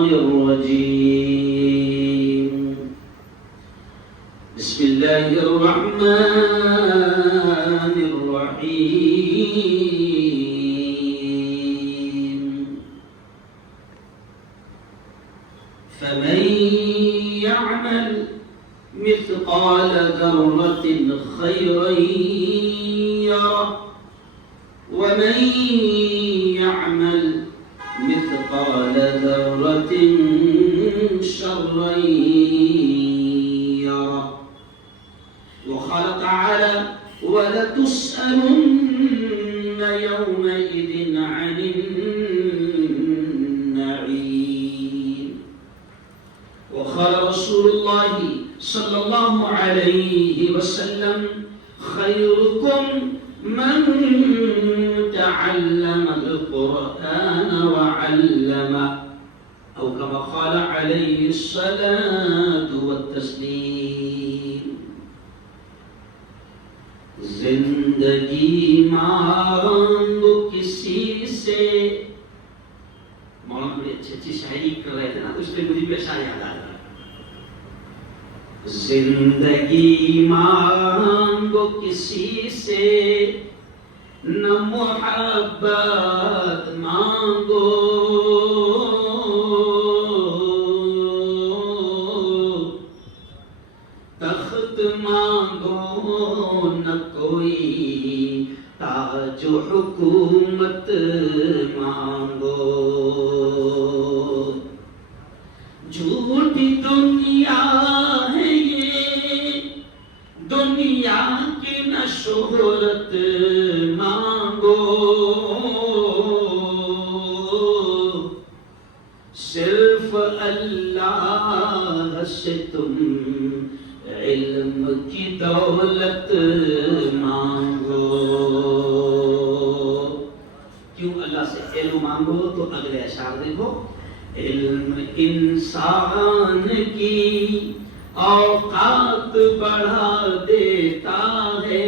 الشيطان الرجيم بسم الله الرحمن الرحيم فمن يعمل مثقال ذرة خيرا يره ومن يعمل مثقال ذرة شرا يره وقال تعالى ولتسألن يومئذ عن النعيم وقال رسول الله صلى الله عليه وسلم خيركم من تعلم القرآن وعلمه أو كما قال عليه الصلاة والتسليم زندگی مانگو کسی سے مولانا بڑی اچھی اچھی شاعری کر رہے تھے نا تو اس لیے مجھے بھی اشعار یاد آ رہا ہے زندگی مانگو کسی سے نہ محبت مانگو تخت مانگو نہ کوئی تاج و حکومت مانگو جھوٹی دنیا ہے یہ دنیا کی نہ شہرت مانگو صرف اللہ سے تم علم کی دولت مانگو کیوں اللہ سے علم مانگو تو اگلے اشعار دیکھو علم انسان کی اوقات بڑھا دیتا ہے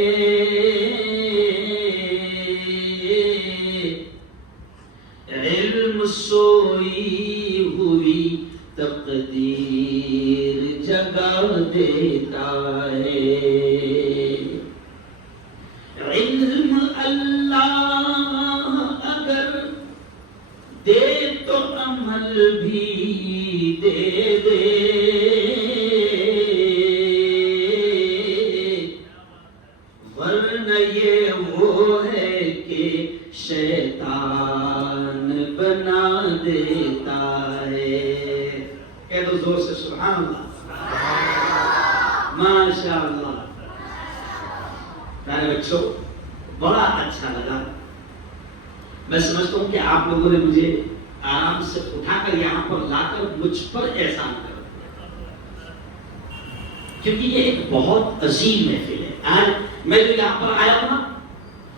علم سوئی ہوئی تقدیر جگا دیتا ہے علم اللہ اگر دے تو عمل بھی دے دے ورنہ یہ وہ ہے کہ شیطان بنا دیتا ہے کہہ دو زور سے سبحان اللہ ماشاء اللہ پیارے بچوں بڑا اچھا لگا میں سمجھتا ہوں کہ آپ لوگوں نے مجھے آرام سے اٹھا کر یہاں پر لا کر مجھ پر احسان کر دیا کیونکہ یہ ایک بہت عظیم محفل ہے آج میں جو یہاں پر آیا ہوں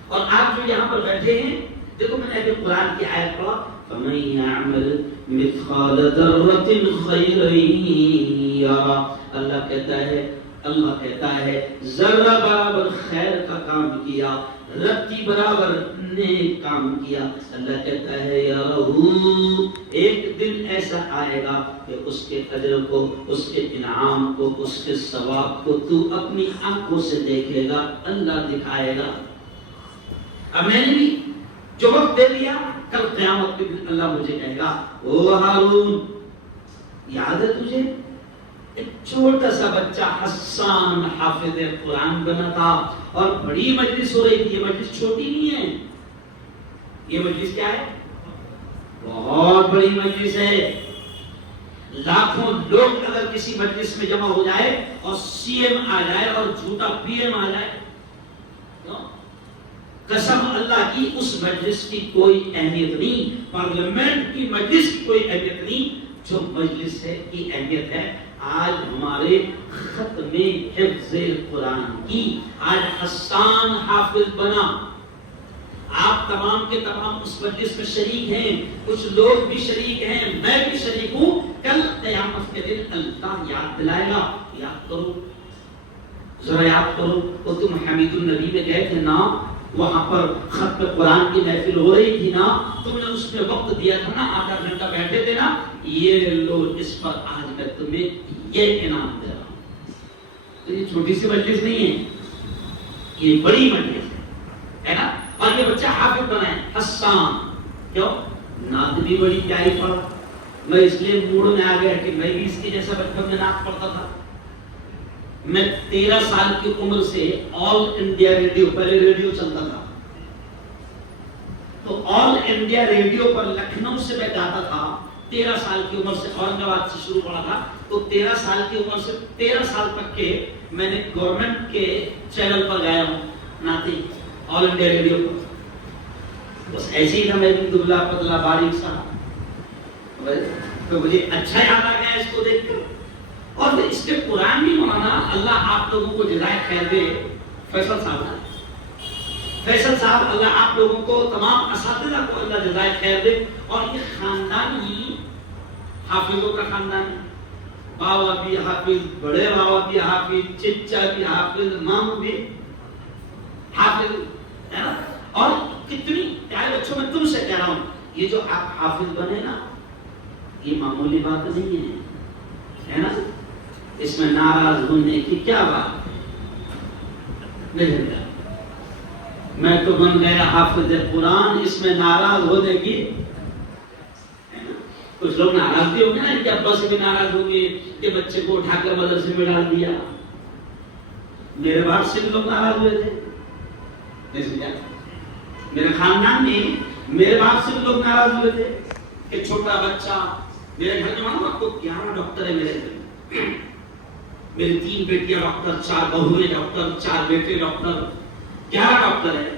اور آپ جو یہاں پر بیٹھے ہیں دیکھو میں نے ابھی قرآن کی آیت پڑھا فَمَن يَعْمَلْ مِثْقَالَ ذَرَّةٍ خَيْرًا يَرَهُ اللہ کہتا ہے ذرہ برابر خیر کا کام کیا رتی برابر نیک کام کیا اللہ کہتا ہے یارہو ایک دن ایسا آئے گا کہ اس کے اجر کو اس کے انعام کو اس کے ثواب کو تو اپنی آنکھوں سے دیکھے گا اللہ دکھائے گا اب میں نے بھی جو وقت دے دیا کل قیامت کے دن اللہ مجھے کہے گا او ہارون یاد ہے تجھے ایک چھوٹا سا بچہ حسان حافظ قرآن بنا تھا اور بڑی مجلس ہو رہی تھی یہ مجلس چھوٹی نہیں ہے یہ مجلس کیا ہے بہت بڑی مجلس ہے لاکھوں لوگ اگر کسی مجلس میں جمع ہو جائے اور سی ایم آ جائے اور جھوٹا پی ایم آ جائے قسم اللہ کی اس مجلس کی کوئی اہمیت نہیں پارلیمنٹ کی مجلس کی کوئی اہمیت نہیں جو مجلس ہے کی اہمیت ہے آج ہمارے ختم حفظ قرآن کی آج حسان حافظ بنا آپ تمام کے تمام اس مجلس میں شریک ہیں کچھ لوگ بھی شریک ہیں میں بھی شریک ہوں کل قیامت کے دن اللہ یاد دلائے گا یاد کرو ذرا یاد کرو وہ تم حمید النبی میں گئے تھے نا وہاں پر ختم قرآن کی محفل ہو رہی تھی نا، تم نے اس میں وقت دیا تھا نا، آدھا گھنٹہ بیٹھے تھے نا، یہ لو اس پر آج میں تمہیں یہ انعام دے رہا ہوں۔ تو یہ چھوٹی سی مجلس نہیں ہے، یہ بڑی مجلس ہے نا۔ اور یہ بچہ حافظ بنا ہے، حسان، کیوں؟ نعت بھی بڑی پیاری پڑھا۔ میں اس لیے موڈ میں آ گیا کہ میں بھی اس کے جیسا بچپن میں نعت پڑھتا تھا۔ میں 13 سال کی عمر سے آل انڈیا ریڈیو، پہلے ریڈیو چلتا تھا، تو آل انڈیا ریڈیو پر لکھنؤ سے میں گاتا تھا 13 سال کی عمر سے، اورنگ آباد سے شروع پڑا تھا، تو 13 سال کی عمر سے 13 سال تک کے میں نے گورنمنٹ کے چینل پر گایا ہوں نعتیں، آل انڈیا ریڈیو پر۔ بس ایسے ہی تھا، میں بھی دبلا پتلا باریک سا، تو مجھے اچھا یاد آ گیا اس کو دیکھ کر۔ اور پھر اس کے قرآن بھی مولانا، اللہ آپ لوگوں کو جزائے خیر دے، فیصل صاحب اللہ آپ لوگوں کو، تمام اساتذہ کو اللہ جزائے خیر دے۔ اور یہ خاندان ہی حافظوں کا خاندان ہے، بابا بھی حافظ، بڑے بابا بھی حافظ، چچا بھی حافظ، مامو بھی حافظ ہے نا۔ اور کتنی پیارے بچوں، میں تم سے کہہ رہا ہوں، یہ جو آپ حافظ بنے نا، یہ معمولی بات نہیں ہے نا۔ اس میں ناراض ہونے کی کیا بات نہیں ہے؟ میں تو بن گیا حافظ قرآن، اس میں ناراض ہونے کی، کچھ لوگ ناراض بھی ہوں گے نا، کہ ابا سے بھی ناراض ہوں گے کہ بچے کو اٹھا کر مدرسے میں ڈال دیا۔ میرے باپ سے بھی لوگ ناراض ہوئے تھے، میرے خاندان میں میرے باپ سے بھی لوگ ناراض ہوئے تھے کہ چھوٹا بچہ، میرے گھر میں معلوم آپ کو 11 ڈاکٹر ہے میرے گھر میں، میری 3 بیٹیاں ڈاکٹر، 4 بہویں ڈاکٹر، 4 بیٹے ڈاکٹر، 11 ڈاکٹر ہے۔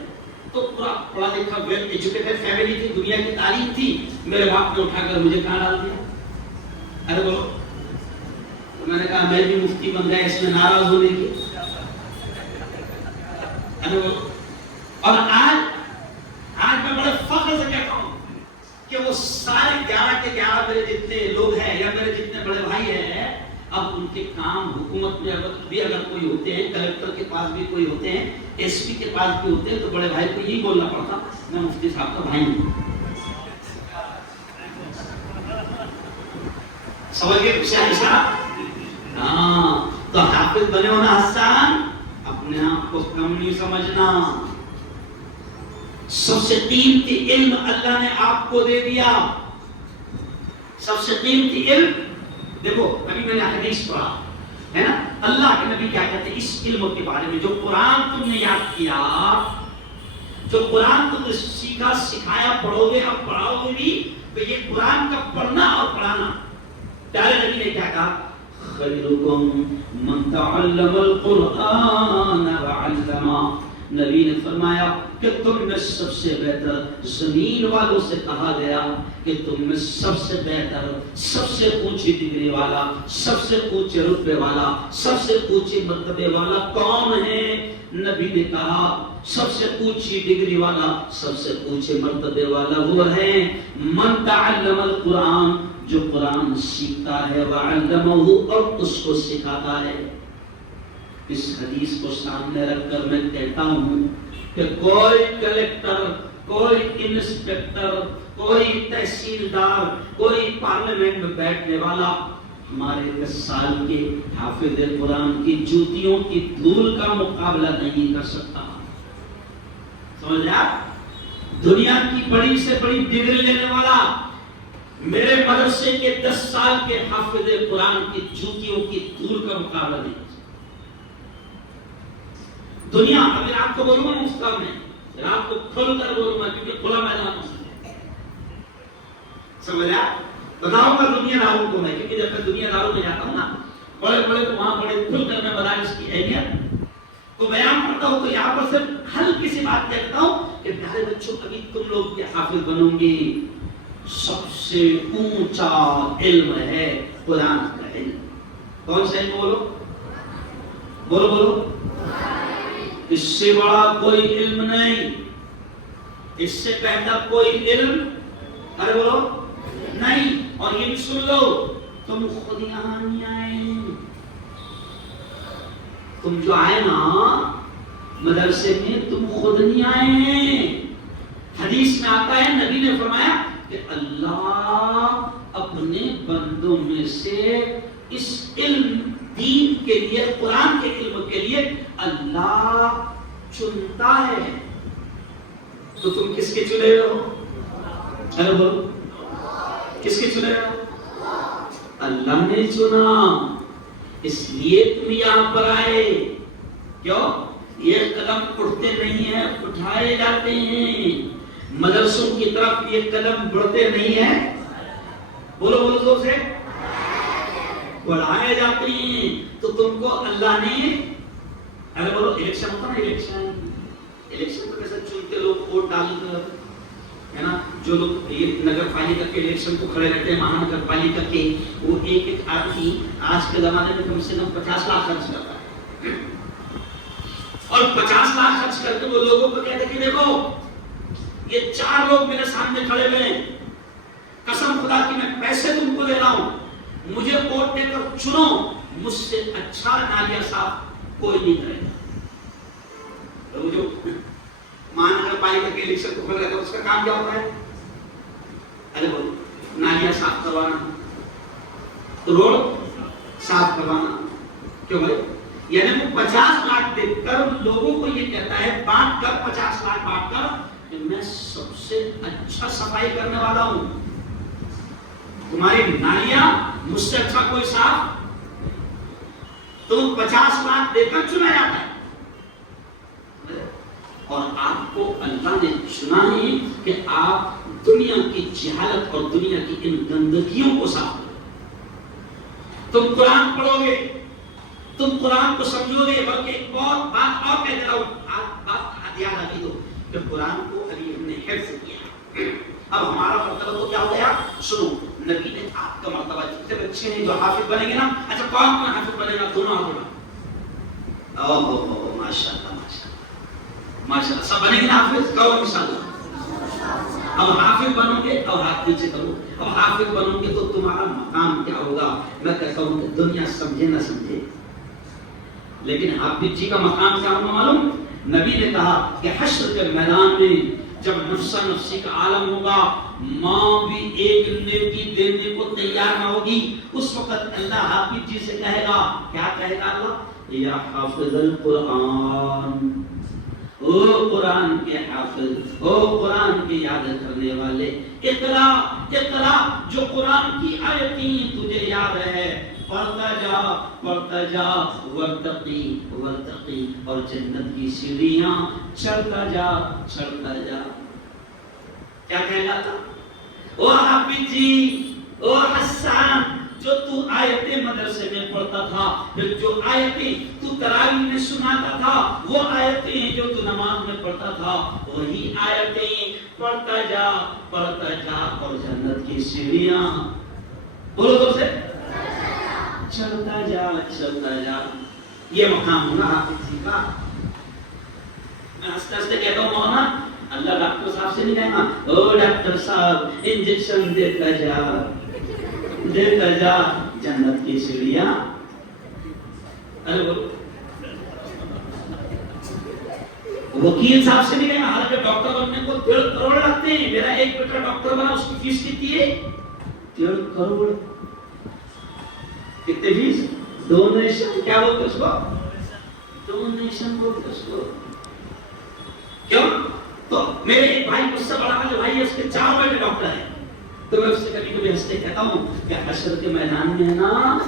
تو پورا پڑھا لکھا ویل ایجوکیٹڈ فیملی تھی، دنیا کی تعلیم تھی، میرے باپ نے اٹھا کر مجھے کہاں ڈال دیا؟ ارے بولو، تو میں نے کہا میں بھی مفتی بن گیا، اس میں ناراض ہونے کی؟ ارے بولو۔ اور آج میں بڑے فخر سے کہتا ہوں کہ وہ سارے 11 کے 11 میرے جتنے لوگ ہیں، یا میرے جتنے بڑے بھائی ہیں، اب ان کے کام حکومت میں اگر کوئی ہوتے ہیں، کلکٹر کے پاس بھی کوئی ہوتے ہیں، ایس پی کے پاس بھی ہوتے ہیں، تو بڑے بھائی کو یہی بولنا پڑتا، میں مفتی صاحب کا بھائی ہوں۔ سمجھ گئے کچھ ایسا؟ ہاں، تو حافظ بنے ہونا حسان، اپنے آپ کو کم نہیں سمجھنا۔ سب سے قیمتی علم اللہ نے آپ کو دے دیا، سب سے قیمتی علم۔ دیکھو ابھی میں نے حدیث پڑھا ہے نا، اللہ کے نبی کیا کہتے ہیں اس علم کے بارے میں، جو قرآن تم نے یاد کیا، جو قرآن تم نے سیکھا، سکھایا، پڑھو گے، اب پڑھاؤ گے بھی، تو یہ قرآن کا پڑھنا اور پڑھانا، پیارے نبی نے کیا کہا؟ خیرکم من تعلم القرآن وعلمہ۔ نبی نے فرمایا کہ تم میں سب سے بہتر، زمین والوں سے کہا گیا کہ تم میں سب سے بہتر، سب سے اونچی ڈگری والا، سب سے اونچے رتبے والا، سب سے اونچی مرتبے والا کون ہے؟ نبی نے کہا سب سے اونچی ڈگری والا، سب سے اونچے مرتبے والا وہ ہے من تعلم القرآن، جو قرآن سیکھتا ہے، وعلمہ، اور اس کو سکھاتا ہے۔ اس حدیث کو سامنے رکھ کر میں کہتا ہوں کہ کوئی کلیکٹر، کوئی انسپیکٹر، کوئی تحصیلدار، کوئی پارلیمنٹ میں بیٹھنے والا ہمارے 10 سال کے حافظ قرآن کی جوتیوں کی دھول کا مقابلہ نہیں کر سکتا۔ سمجھ آپ؟ دنیا کی بڑی سے بڑی ڈگری لینے والا میرے مدرسے کے 10 سال کے حافظ قرآن کی جوتیوں کی دھول کا مقابلہ نہیں۔ دنیا، اگر آپ کو بولوں گا مستقبل میں، آپ کو کھل کر بولوں گا کیونکہ کھلا میدان ہے، سمجھا؟ بتاؤں گا دنیا داروں کو میں، کیونکہ جب میں دنیا داروں میں جاتا ہوں نا، بڑے بڑے تو وہاں بڑے کھل کر میں مدارس کی اہمیت کو بیان کرتا ہوں، تو یہاں پر صرف ہلکی سی بات کہتا ہوں کہ پیارے بچوں، ابھی تم لوگ بھی حافظ بنو گے، سب سے اونچا علم ہے قرآن کا علم۔ کون سا علم؟ بولو بولو بولو۔ اس سے بڑا کوئی علم نہیں، اس سے بہتر کوئی علم، ارے بولو، نہیں۔ اور یہ بھی سن لو، تم خود یہاں نہیں آئے، تم جو آئے نا، مدرسے میں تم خود نہیں آئے ہیں. حدیث میں آتا ہے نبی نے فرمایا کہ اللہ اپنے بندوں میں سے اس علم دین کے لیے، قرآن کے علم کے لیے اللہ چنتا ہے. تو تم کس کے چنے ہو؟ ارے بولو، کس کے چنے ہو؟ اللہ نے چنا، اس لیے تم یہاں پر آئے. کیوں؟ یہ قدم اٹھتے نہیں ہیں، اٹھائے جاتے ہیں. مدرسوں کی طرف یہ قدم بڑھتے نہیں ہیں، بولو بولو زور سے، بڑھائے جاتے ہیں. تو تم کو اللہ نے، ارے بولو، الیکشن ہوتا نا، الیکشن تو کیسے چنتے لوگ، ووٹ ڈالتے ہے نا. جو لوگ یہ نگر پالیکا کے الیکشن کو کھڑے رہتے ہیں، مہا نگر پالیکا کے، وہ ایک ایک آدمی آج کے زمانے میں کم سے کم 50 لاکھ خرچ کرتا ہے، اور 50 لاکھ خرچ کر کے وہ لوگوں کو کہتے ہیں کہ دیکھو یہ 4 لوگ میرے سامنے کھڑے ہوئے ہیں، قسم خدا کی میں پیسے تم کو دے رہا ہوں، مجھے ووٹ دے کر چنو، مجھ سے اچھا نالیہ صاحب کوئی نہیں کرے گا. تو جو مہانگر پالیکا کے الیکشن کو کھڑے رہتا ہے اس کا کام کیا ہوتا ہے؟ ارے وہ نالیاں صاف کروانا، روڈ صاف کروانا. کیوں بھائی؟ یعنی وہ 50 لاکھ دے کر لوگوں کو یہ کہتا ہے، بانٹ کر 50 لاکھ بانٹ کر، کہ میں سب سے اچھا صفائی کرنے والا ہوں، تمہاری نالیاں مجھ سے اچھا کوئی صاف. تو 50 لاکھ دے کر چنا جاتا ہے. اور آپ کو اللہ نے چنا ہے کہ آپ دنیا کی جہالت اور دنیا کی ان گندگیوں کو صاف کرو. تم قرآن پڑھو گے، تم قرآن کو سمجھو گے. بلکہ ایک بہت بات اور کہہ رہا ہوں، بات یاد آتی ہو کہ قرآن کو ابھی ہم نے حفظ کیا، اب ہمارا مرتبہ تو کیا ہو گیا؟ سنو، نبی نے آپ کا مرتبہ، جتنے بچے ہیں جو حافظ بنیں گے نا، اچھا کون کون حافظ بنے گا؟ دونوں ہاتھ اٹھاؤ. اوہ ماشاء اللہ ماشاء اللہ ماشاء اللہ، سب بنیں گے نا حافظ؟ کہو انشاءاللہ. اب حافظ بنو گے، اب ہاتھ نیچے کرو. اب حافظ بنو گے تو تمہارا مقام کیا ہوگا؟ میں کہتا ہوں کہ دنیا سمجھے نہ سمجھے، لیکن حافظ جی کا مقام کیا ہوگا معلوم؟ نبی نے کہا کہ حشر کے میدان میں جب نفسا نفسی کا عالم ہوگا، ماں بھی ایک نیکی دینے کو تیار نہ ہوگی، اس وقت اللہ حافظ جی سے کہے گا، کیا کہے گا اللہ؟ یا حافظ القرآن، او قرآن کے حافظ، او قرآن کی یاد کرنے والے، اقرا اقرا، جو قرآن کی آیتیں تجھے یاد ہے، پڑھتا جا ورتقی ورتقی، اور جنت کی سیڑھیاں چڑھتا جا. کیا کہہ رہا تھا؟ او حافظ جی، او حسان، جو تو آیتیں مدرسے میں پڑھتا تھا، پھر جو آیتیں تو تراویح میں سناتا تھا، وہ آیتیں جو تو نماز میں پڑھتا تھا، وہی آیتیں پڑھتا جا، اور جنت کی سیڑھیاں، بولو تو سے، چلتا جا. یہ مقام ہونا حافظ جی کا. میں ہنستے ہنستے کہتا ہوں مولانا، اللہ ڈاکٹر صاحب سے نہیں کہنا، او ڈاکٹر صاحب انجیکشن دیتا جا، جنت کی سیڑھیاں. ارے بولو، وکیل صاحب سے نہیں کہنا، حالانکہ ڈاکٹر بننے کو 1.5 کروڑ لگتے ہیں. میرا ایک بیٹا ڈاکٹر بنا، اس کی فیس کتنی ہے؟ 1.5 کروڑ. کتنے فیس؟ ڈونیشن. کیا بولتے اس کو؟ ڈونیشن بولتے اس کو. کیوں؟ تو میرے ایک بھائی مجھ سے بڑا والے بھائی ہے، اس کے 4 بیٹے ڈاکٹر ہیں. تو میں اس سے کبھی کبھی ہنستے کہتا ہوں کہ حشر کے میدان میں ہے نا،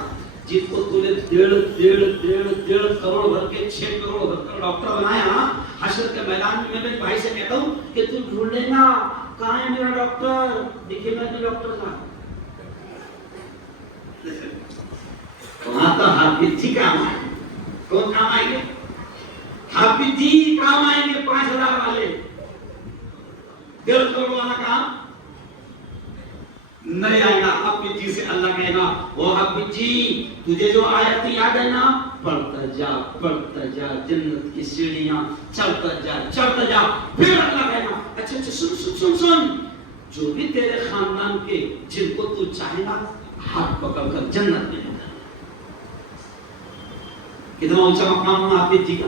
جن کو تو نے 1.5 کروڑ بھر کے 6 کروڑ بھر کر ڈاکٹر بنایا نا، حشر کے میدان میں میرے بھائی سے کہتا ہوں کہ تو ڈھونڈ لینا کہاں ہے میرا ڈاکٹر، دیکھیے میں تو ڈاکٹر تھا. وہاں تو حافظ جی کام آئے. کون کام آئیں گے؟ حافظ جی کام آئیں گے. 5,000 والے 1.5 کروڑ والا کام نہیں آئے گا. حافظ جی سے اللہ کہے گا، وہ حافظ جی تجھے جو آیت یاد ہے نا، پڑھتا جا، جنت کی سیڑھیاں چڑھتا جا. پھر اللہ کہے گا، اچھا سن، جو بھی تیرے خاندان کے جن کو تو چاہے گا ہاتھ پکڑ کر جنت میں. کتنا اونچا مقام حافظ جی کا.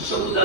14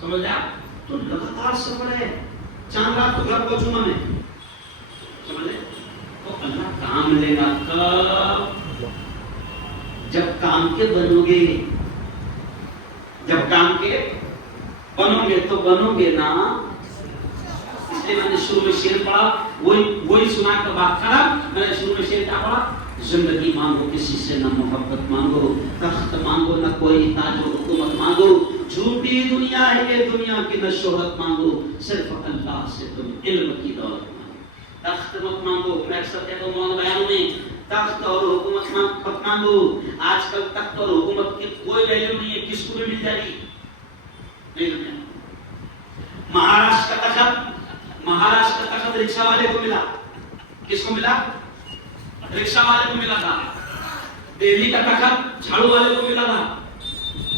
سمجھ آیا؟ تو لگاتار سفر ہے، چاند رات کو گھر پہنچوں گا میں، سمجھ لیں؟ تو اللہ کام لے گا کب؟ جب کام کے بنو گے، جب کام کے بنو گے تو بنو گے نا. اس لیے میں نے شروع میں شعر پڑھا، وہی سنا کے بات کرا. میں نے شروع میں شعر کیا پڑھا؟ زندگی مانگو کسی سے نہ محبت مانگو، تخت مانگو نہ کوئی تاج و حکومت مانگو، جھوٹی دنیا ہے یہ دنیا کی نہ شہرت مانگو، صرف اللہ سے تم علم کی دولت مانگو. تخت مت مانگو. میں اکثر کہتا ہوں مولانا بیان میں، تخت اور حکومت مت مانگو. آج کل تخت اور حکومت کی کوئی ویلیو نہیں ہے، کس کو بھی مل جائے گی. مہاراشٹر کا تخت رکشا والے کو ملا. کس کو ملا؟ رکشا والے کو ملا تھا. دہلی کا تخت جھاڑو والے کو ملا تھا.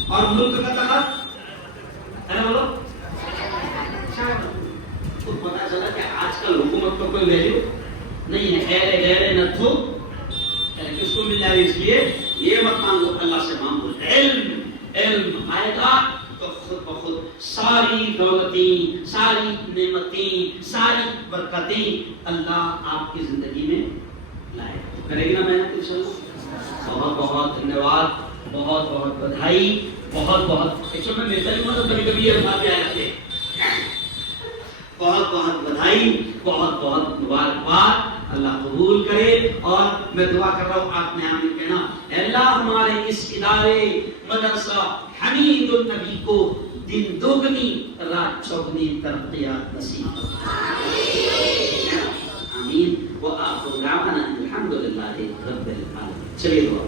اور ملک کا تخت ہے نا بولو. تو پتا چلا کہ آج کل حکومت کو کوئی ویلیو نہیں ہے. ایرے گہرے نتھو کس کو مل جائے. اس لیے یہ مت مانگو، اللہ سے مانگو. علم آئے گا تو خود بخود ساری دولتیں، ساری نعمتیں، ساری برکتیں اللہ آپ کی زندگی میں لائے. کرے گی نا محنت انشاءاللہ. بہت بہت دھنیہ واد، بہت بہت بدھائی، بہت بہت ایکچولی میں ملتا ہی ہوں تو کبھی کبھی یہ بات بھی آ جاتے ہیں. بہت بہت بدھائی، بہت بہت مبارکباد. اللہ قبول کرے. اور میں دعا کر رہا ہوں، آپ نے آمین کہنا. اللہ ہمارے اس ادارے مدرسہ حمید النبی کو دن دوگنی رات چوگنی ترقیات نصیب فرمائے. آمین. وآخر دعوانا الحمدللہ رب العالمین. چلیے دعا